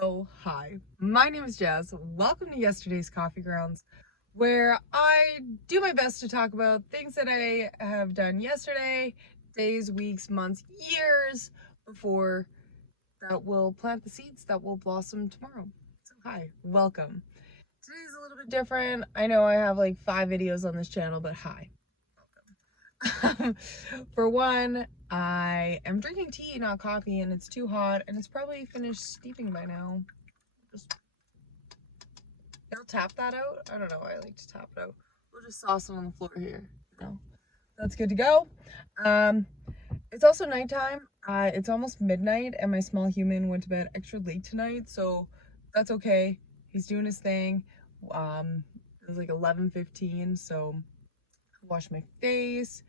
Hello, hi. My name is Jazz. Welcome to yesterday's Coffee Grounds, where I do my best to talk about things that I have done yesterday, days, weeks, months, years before that will plant the seeds that will blossom tomorrow. So, hi, welcome. Today's a little bit different. I know I have like 5 videos on this channel, but hi. For one, I am drinking tea, not coffee, and it's too hot, and it's probably finished steeping by now. Just, I'll tap that out. I don't know. I like to tap it out. We'll just sauce it on the floor here. No, that's good to go. Um, it's also nighttime. It's almost midnight, and my small human went to bed extra late tonight, so that's okay. He's doing his thing. It was like 11:15, so I washed my face,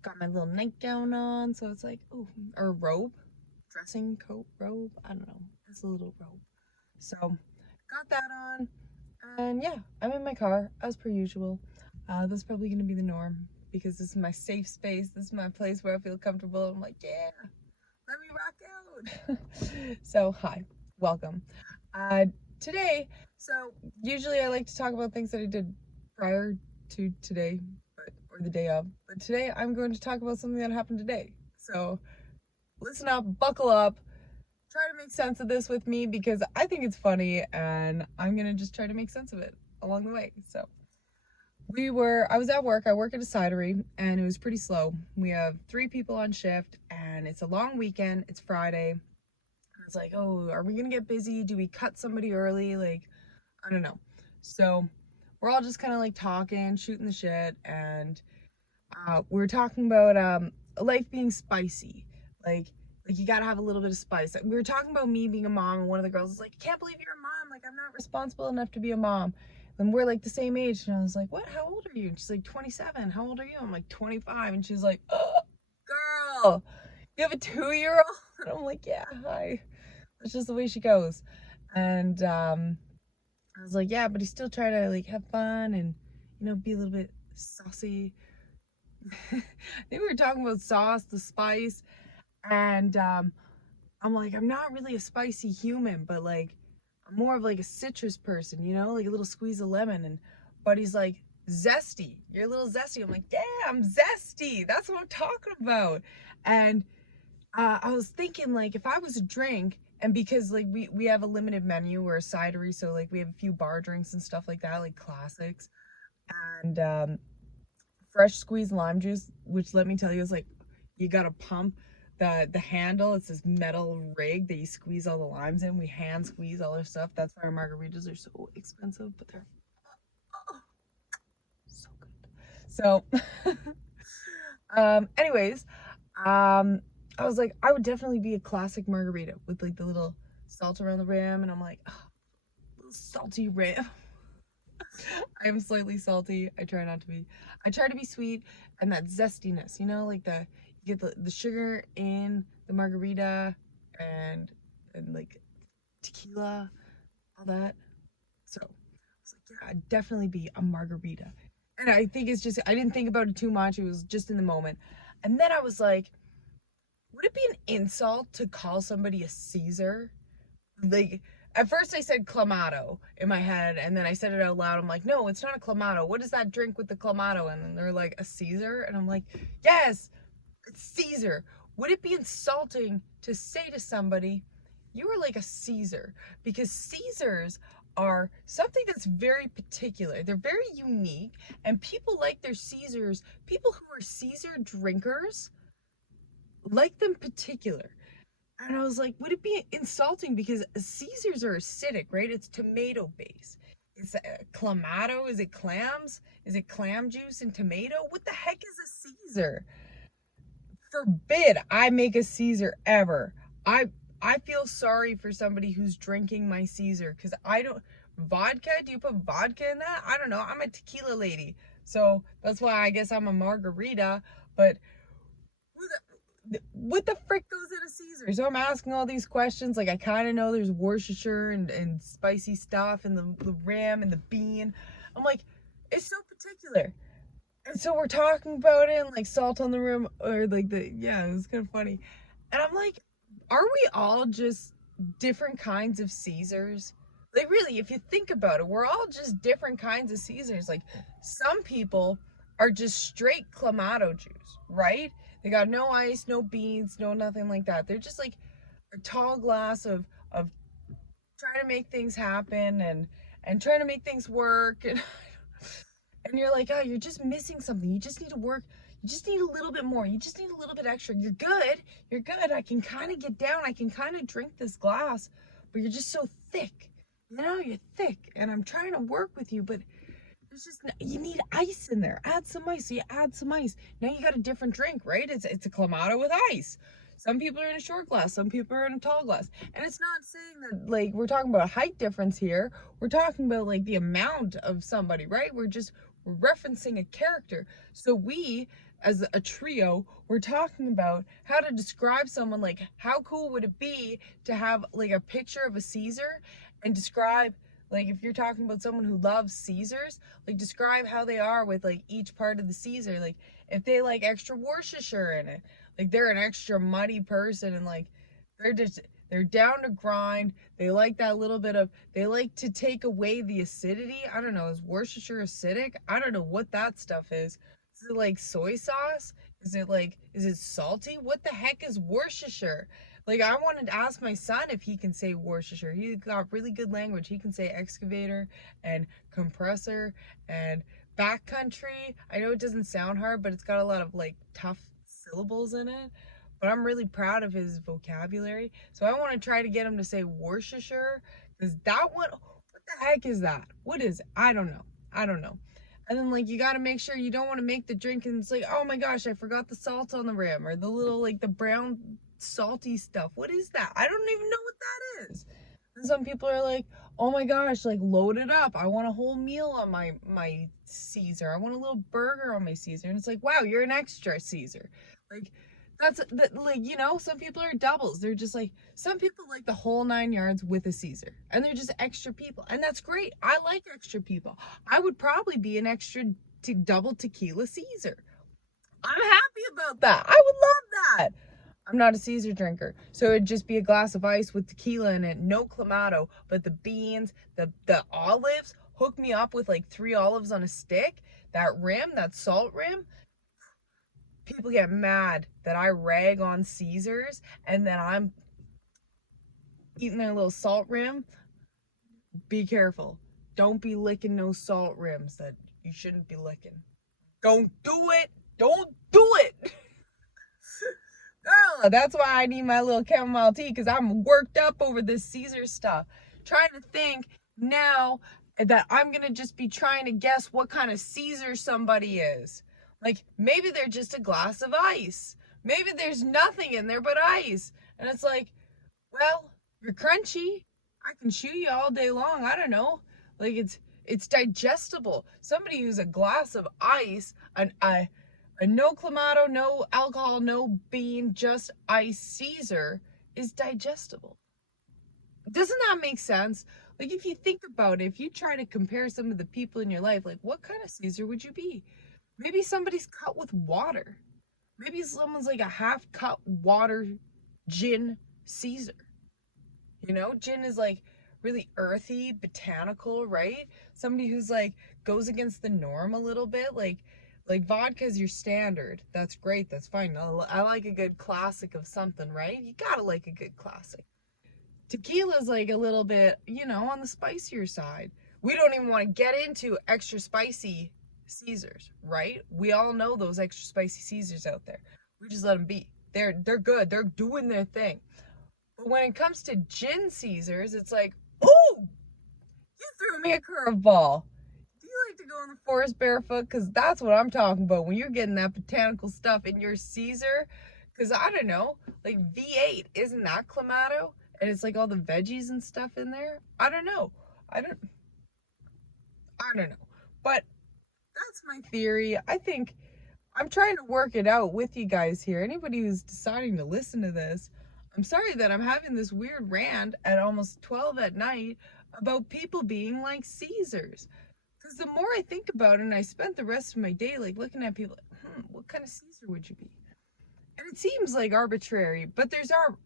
got my little nightgown on, so it's like, oh, or robe, dressing coat, robe. I don't know. It's a little robe. So got that on. And yeah, I'm in my car as per usual. That's probably going to be the norm because this is my safe space. This is my place where I feel comfortable. I'm like, yeah, let me rock out. So, hi, welcome. Uh, Today, so usually I like to talk about things that I did prior to today, or the day of. But today I'm going to talk about something that happened today. So, listen up, buckle up, try to make sense of this with me because I think it's funny and I'm gonna just try to make sense of it along the way. So I was at work, I work at a cidery and it was pretty slow. We have 3 people on shift and it's a long weekend, it's Friday. It's like, oh, are we gonna get busy? Do we cut somebody early? Like, I don't know. So we're all just kind of like talking, shooting the shit, and we were talking about life being spicy. Like you gotta have a little bit of spice. We were talking about me being a mom, and one of the girls was like, I can't believe you're a mom. Like, I'm not responsible enough to be a mom. And we're like the same age. And I was like, what? How old are you? And she's like, 27. How old are you? I'm like, 25. And she's like, oh, girl, you have a 2-year-old? And I'm like, yeah, hi. That's just the way she goes. And I was like, yeah, but he's still trying to like have fun and, be a little bit saucy. I think we were talking about sauce, the spice, and I'm like, I'm not really a spicy human, but like, I'm more of like a citrus person, like a little squeeze of lemon. And Buddy's like, zesty. You're a little zesty. I'm like, yeah, I'm zesty. That's what I'm talking about. And I was thinking like, if I was a drink, and because like we have a limited menu, we're a cidery, so like we have a few bar drinks and stuff like that, like classics, and fresh squeezed lime juice, which let me tell you is like, you gotta pump the handle. It's this metal rig that you squeeze all the limes in. We hand squeeze all our stuff. That's why our margaritas are so expensive, but they're so good. So anyways, I was like, I would definitely be a classic margarita with like the little salt around the rim, and I'm like, oh, little salty rim. I am slightly salty. I try not to be. I try to be sweet and that zestiness, like you get the sugar in the margarita and like tequila, all that. So I was like, yeah, I'd definitely be a margarita. And I think it's just I didn't think about it too much. It was just in the moment. And then I was like, would it be an insult to call somebody a Caesar? Like, at first I said clamato in my head, and then I said it out loud. I'm like, no, it's not a clamato. What is that drink with the clamato? And then they're like, a Caesar? And I'm like, yes, it's Caesar. Would it be insulting to say to somebody, you are like a Caesar? Because Caesars are something that's very particular. They're very unique, and people like their Caesars. People who are Caesar drinkers like them particular. And I was like, would it be insulting? Because Caesars are acidic, right? It's tomato base. It's clamato. Is it clams? Is it clam juice and tomato? What the heck is a Caesar? Forbid I make a Caesar ever. I feel sorry for somebody who's drinking my Caesar because I don't. Vodka? Do you put vodka in that? I don't know. I'm a tequila lady. So that's why I guess I'm a margarita. But what the frick goes in a Caesar? So I'm asking all these questions. Like, I kind of know there's Worcestershire and spicy stuff and the ram and the bean. I'm like, it's so particular. And so we're talking about it and like salt on the rim, or like yeah, it was kind of funny. And I'm like, are we all just different kinds of Caesars. Like really, if you think about it, we're all just different kinds of Caesars. Like some people are just straight Clamato juice, right? They got no ice, no beans, no nothing like that. They're just like a tall glass of trying to make things happen and trying to make things work and you're like, oh, you're just missing something. You just need to work. You just need a little bit more. You just need a little bit extra. You're good. You're good. I can kind of get down. I can kind of drink this glass, but you're just so thick. You know, you're thick, and I'm trying to work with you, but there's just, you need ice in there. Add some ice. So you add some ice. Now you got a different drink, right? It's a Clamato with ice. Some people are in a short glass. Some people are in a tall glass. And it's not saying that, like, we're talking about a height difference here. We're talking about, like, the amount of somebody, right? We're referencing a character. So we, as a trio, we're talking about how to describe someone. Like, how cool would it be to have, like, a picture of a Caesar and describe, like, if you're talking about someone who loves Caesars, like, describe how they are with, like, each part of the Caesar. Like, if they like extra Worcestershire in it, like, they're an extra muddy person, and, like, they're down to grind. They like that little bit of, they like to take away the acidity. I don't know, is Worcestershire acidic? I don't know what that stuff is. Is it like soy sauce? Is it salty? What the heck is Worcestershire? Like, I wanted to ask my son if he can say Worcestershire. He's got really good language. He can say excavator and compressor and backcountry. I know it doesn't sound hard, but it's got a lot of, like, tough syllables in it. But I'm really proud of his vocabulary. So I want to try to get him to say Worcestershire, because that one, what the heck is that? What is it? I don't know. I don't know. And then, like, you got to make sure you don't want to make the drink and it's like, oh my gosh, I forgot the salt on the rim, or the little, like, the brown salty stuff. What is that? I don't even know what that is. And some people are like, oh my gosh, like, load it up. I want a whole meal on my Caesar. I want a little burger on my Caesar. And it's like, wow, you're an extra Caesar. Like, that's like, you know, some people are doubles. They're just like, some people like the whole 9 yards with a Caesar, and they're just extra people, and that's great. I like extra people. I would probably be an extra double tequila Caesar. I'm happy about that. I would love that. I'm not a Caesar drinker, so it'd just be a glass of ice with tequila in it, no Clamato, but the beans, the olives, hook me up with like 3 olives on a stick. That rim, that salt rim. People get mad that I rag on Caesars and then I'm eating their little salt rim. Be careful. Don't be licking those salt rims that you shouldn't be licking. Don't do it. Don't do it. Girl, that's why I need my little chamomile tea, because I'm worked up over this Caesar stuff. Trying to think now that I'm going to just be trying to guess what kind of Caesar somebody is. Like, maybe they're just a glass of ice. Maybe there's nothing in there but ice. And it's like, well, you're crunchy. I can chew you all day long. I don't know. Like, it's digestible. Somebody who's a glass of ice, a no Clamato, no alcohol, no bean, just ice Caesar is digestible. Doesn't that make sense? Like, if you think about it, if you try to compare some of the people in your life, like, what kind of Caesar would you be? Maybe somebody's cut with water. Maybe someone's like a half cut water gin Caesar. You know, gin is like really earthy, botanical, right? Somebody who's like goes against the norm a little bit. Like vodka is your standard. That's great. That's fine. I like a good classic of something, right? You gotta like a good classic. Tequila's like a little bit, you know, on the spicier side. We don't even want to get into extra spicy Caesars, right? We all know those extra spicy Caesars out there. We just let them be. They're good. They're doing their thing. But when it comes to gin Caesars, it's like, ooh, you threw me a curveball. Do you like to go in the forest barefoot? Because that's what I'm talking about when you're getting that botanical stuff in your Caesar. Because I don't know, like V8, isn't that Clamato? And it's like all the veggies and stuff in there. I don't know. I don't know. But that's my theory. I think I'm trying to work it out with you guys here. Anybody who's deciding to listen to this, I'm sorry that I'm having this weird rant at almost 12 at night about people being like Caesars. Because the more I think about it, and I spent the rest of my day like looking at people, what kind of Caesar would you be? And it seems like arbitrary, but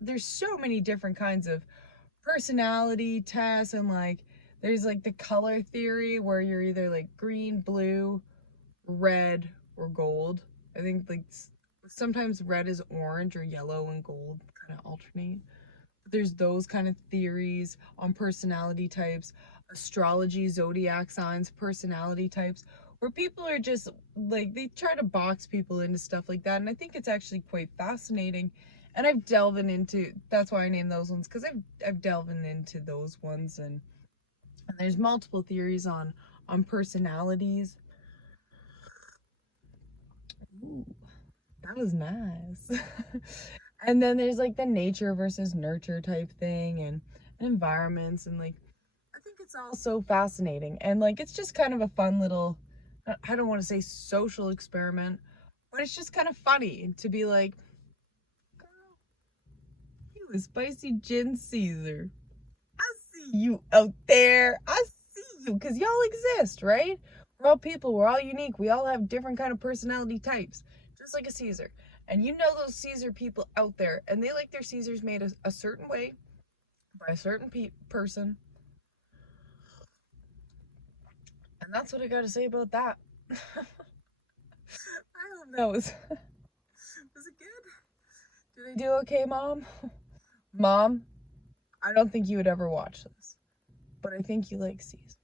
there's so many different kinds of personality tests, and like there's like the color theory where you're either like green, blue, red, or gold. I think like sometimes red is orange, or yellow and gold kind of alternate. But there's those kind of theories on personality types, astrology, zodiac signs, personality types, where people are just like, they try to box people into stuff like that. And I think it's actually quite fascinating. And I've delved into, that's why I named those ones, because I've delved into those ones, and there's multiple theories on personalities. Ooh, that was nice. And then there's like the nature versus nurture type thing, and environments, and like I think it's all so fascinating, and like it's just kind of a fun little, I don't want to say social experiment, but it's just kind of funny to be like, girl, you a spicy gin Caesar. I see you out there. I see you, because y'all exist, right? We're all people. We're all unique. We all have different kind of personality types, just like a Caesar. And you know those Caesar people out there, and they like their Caesars made a certain way by a certain person. And that's what I got to say about that. I don't know. Was it good? Did I do okay, Mom? Mom, I don't think you would ever watch this, but I think you like Caesars.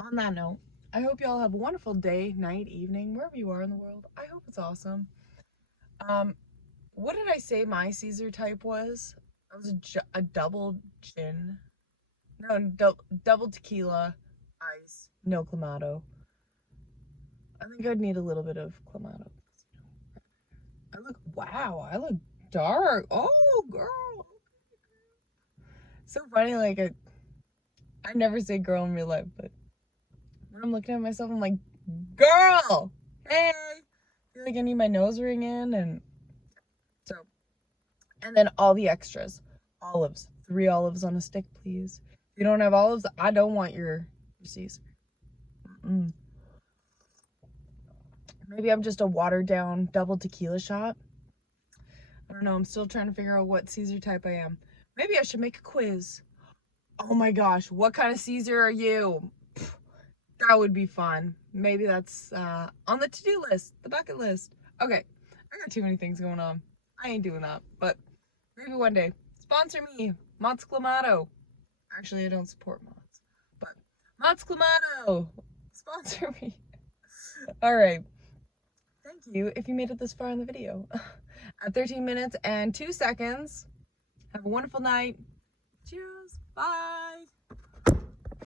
On that note, I hope y'all have a wonderful day, night, evening, wherever you are in the world. I hope it's awesome. What did I say my Caesar type was? I was a double gin. No, double tequila, ice, no Clamato. I think I'd need a little bit of Clamato. Wow, I look dark. Oh, girl. So funny, like, I never say girl in real life, but when I'm looking at myself, I'm like, girl, hey. I feel like I need my nose ring in, and so, and then all the extras. Olives. 3 olives on a stick, please. If you don't have olives, I don't want your Caesar. Maybe I'm just a watered down double tequila shot. I don't know. I'm still trying to figure out what Caesar type I am. Maybe I should make a quiz. Oh my gosh, what kind of Caesar are you? That would be fun. Maybe that's on the to-do list, the bucket list. Okay, I got too many things going on. I ain't doing that, but maybe one day. Sponsor me, Mott's Clamato. Actually, I don't support Mott's, but Mott's Clamato, sponsor me. All right. Thank you if you made it this far in the video. At 13 minutes and 2 seconds. Have a wonderful night. Cheers. Bye.